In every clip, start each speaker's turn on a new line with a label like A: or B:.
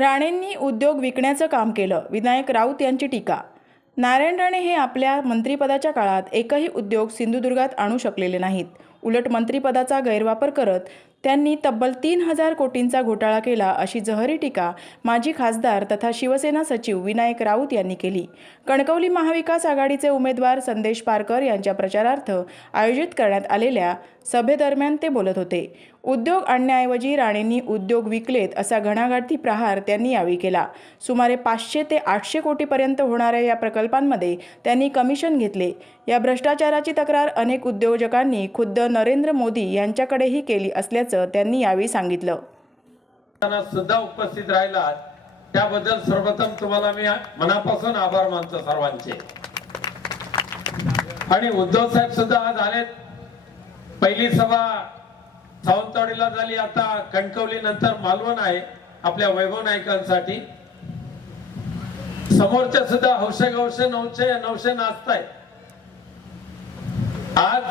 A: राणेंनी उद्योग विकण्याचं काम केलं. विनायक राऊत यांची टीका. नारायण राणे हे आपल्या मंत्रिपदाच्या काळात एकही उद्योग सिंधुदुर्गात आणू शकलेले नाहीत. उलट मंत्रिपदाचा गैरवापर करत त्यांनी तब्बल तीन हजार कोटींचा घोटाळा केला अशी जहरी टीका माजी खासदार तथा शिवसेना सचिव विनायक राऊत यांनी केली. कणकवली महाविकास आघाडीचे उमेदवार संदेश पारकर यांच्या प्रचारार्थ आयोजित करण्यात आलेल्या सभेदरम्यान ते बोलत होते. उद्योग आणण्याऐवजी राणेंनी उद्योग विकलेत असा घणाघाती प्रहार त्यांनी यावेळी केला. सुमारे पाचशे ते आठशे कोटीपर्यंत होणाऱ्या या प्रकल्पांमध्ये त्यांनी कमिशन घेतले. या भ्रष्टाचाराची तक्रार अनेक उद्योजकांनी खुद्द नरेंद्र मोदी यांच्याकडेही केली असल्याचं त्यांनी यावेळी सांगितलं.
B: सुद्धा उपस्थित राहिला त्याबद्दल सर्वप्रथम तुम्हाला मी मनापासून आभार मानतो सर्वांचे. आणि उद्धव साहेब सुद्धा आज आलेत. पहिली सभा सावंतवाडीला झाली. आता कणकवली नंतर मालवण आहे आपल्या वैभव नायकांसाठी समोरच्या सुद्धा हौशे गौशे नऊशे नऊशे नाचताय आज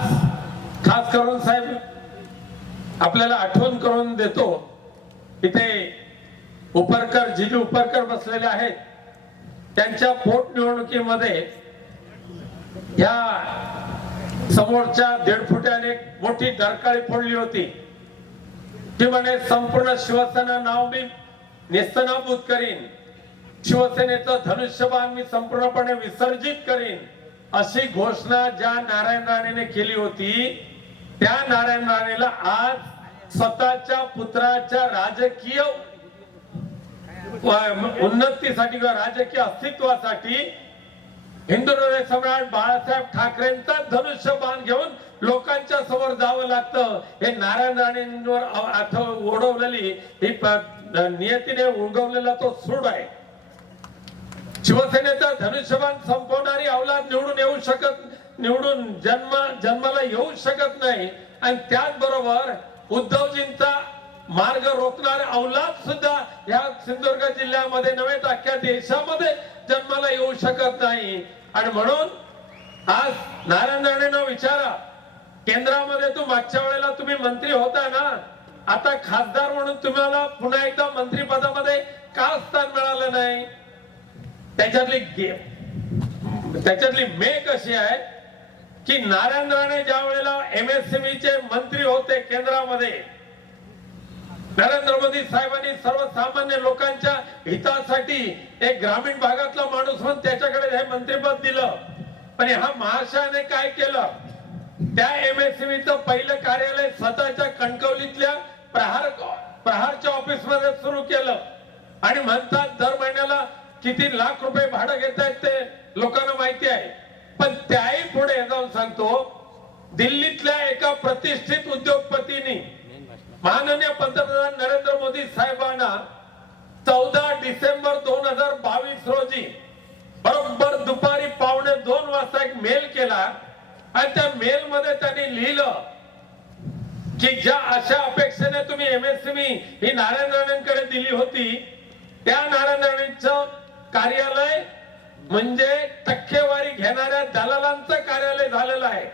B: खास करून साहेब आपल्याला आठवण करून देतो इथे उपरकर जिजू उपरकर बसलेले आहेत. त्यांच्या पोटनिवडणुकीमध्ये या समोरच्या दीड फुट्याने मोठी डरकाळी फोडली होती. ती म्हणे संपूर्ण शिवसेना नाव मी नेस्तनाभूत करीन. शिवसेनेचं धनुष्यबाण मी संपूर्णपणे विसर्जित करीन. अशी घोषणा ज्या नारायण राणेने केली होती त्या नारायण राणेला आज स्वतःच्या पुत्राच्या राजकीय उन्नतीसाठी किंवा राजकीय अस्तित्वासाठी हिंदू हृदय सम्राट बाळासाहेब ठाकरेंचा धनुष्य बाण घेऊन लोकांच्या समोर जावं लागतं. हे नारायण राणेंवर आठव ओढवलेली ही नियतीने उगवलेला तो सूड आहे. शिवसेनेचा धनुष्यबाण संपवणारी अवलाद निवडून येऊ शकत निवडून जन्म जन्माला येऊ शकत नाही. आणि त्याचबरोबर उद्धवजींचा मार्ग रोखणारे अवलाद सुद्धा या सिंधुदुर्ग जिल्ह्यामध्ये नव्हे तर अख्ख्या देशामध्ये जन्माला येऊ शकत नाही. आणि म्हणून आज नारायण राणेंना विचारा केंद्रामध्ये तू मागच्या वेळेला तुम्ही मंत्री होता ना? आता खासदार म्हणून तुम्हाला पुन्हा एकदा मंत्रीपदामध्ये का स्थान मिळालं नाही? त्याच्यातली त्याच्यातली मे कशी आहे? की नारायण राणे ज्या वेळेला एमएसएमईचे मंत्री होते केंद्रामध्ये नरेंद्र मोदी साहेबांनी सर्वसामान्य लोकांच्या हितासाठी एक ग्रामीण भागातला माणूस म्हणून त्याच्याकडे हे मंत्रिपद दिलं. पण ह्या महाशयाने काय केलं? त्या एमएसएमईचं पहिलं कार्यालय स्वतःच्या कणकवलीतल्या प्रहार प्रहारच्या ऑफिसमध्ये सुरू केलं. आणि म्हणतात दर महिन्याला किती लाख रुपये भाडं घेत आहेत ते लोकांना माहिती आहे. पण त्याही जाऊन सांगतो दिल्लीतल्या एका प्रतिष्ठित उद्योगपतींनी माननीय पंतप्रधान नरेंद्र मोदी साहेबांना चौदा डिसेंबर दोन हजार बावीस रोजी बरोबर दुपारी पावणे दोन वाजता एक मेल केला. आणि त्या मेल मध्ये त्यांनी लिहिलं की ज्या अशा अपेक्षेने तुम्ही एमएसएमई ही नारायण राणेंकडे दिली होती त्या नारायण राणेंचं कार्यालय म्हणजे टक्केवारी घेणाऱ्या दलालांचं कार्यालय झालेलं आहे.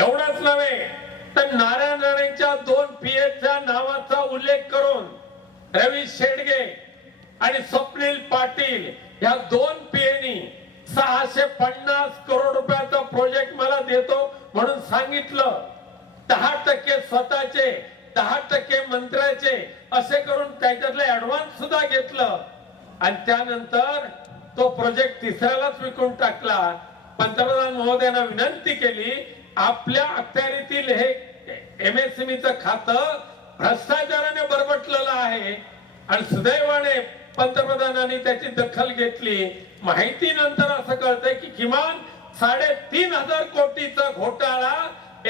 B: एवढंच नव्हे तर नारायण राणेच्या दोन पीएच्या नावाचा उल्लेख करून रवी शेडगे आणि स्वप्नील पाटील या दोन पीएनी सहाशे पन्नास करोड रुपयाचा प्रोजेक्ट मला देतो म्हणून सांगितलं. दहा टक्के स्वतःचे दहा टक्के मंत्र्याचे असे करून त्याच्यातलं ऍडव्हान्स सुद्धा घेतलं. आणि त्यानंतर तो प्रोजेक्ट तिसऱ्यालाच विकून टाकला. पंतप्रधान महोदयांना विनंती केली आपल्या अखत्यारीतील हे एमएसएमईच खातं भ्रष्टाचाराने बरबटलेलं आहे. आणि सुदैवाने पंतप्रधानांनी त्याची दखल घेतली. माहिती नंतर असं कळतंय की किमान साडेतीन हजार कोटीचा घोटाळा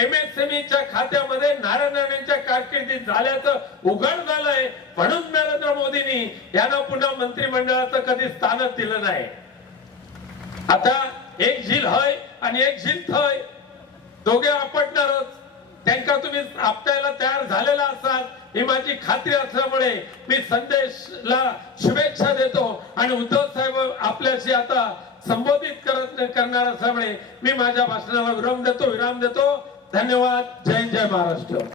B: एमएसएमईच्या खात्यामध्ये नारायण राणेंच्या कारकिर्दीत झाल्याचं उघड झालंय. म्हणून यांनी यांना पुन्हा मंत्रिमंडळाचं कधी स्थानच दिलं नाही. आता एक झील हय आणि एक झील थय. दोघे आपटणारच. त्यांना तुम्ही आपटायला तयार झालेला असाल ही माझी खात्री असल्यामुळे मी संदेशला शुभेच्छा देतो आणि उद्धव साहेब आपल्याशी आता संबोधित करत करणार असल्यामुळे मी माझ्या भाषणाला विराम देतो विराम देतो. धन्यवाद. जय जय महाराष्ट्र.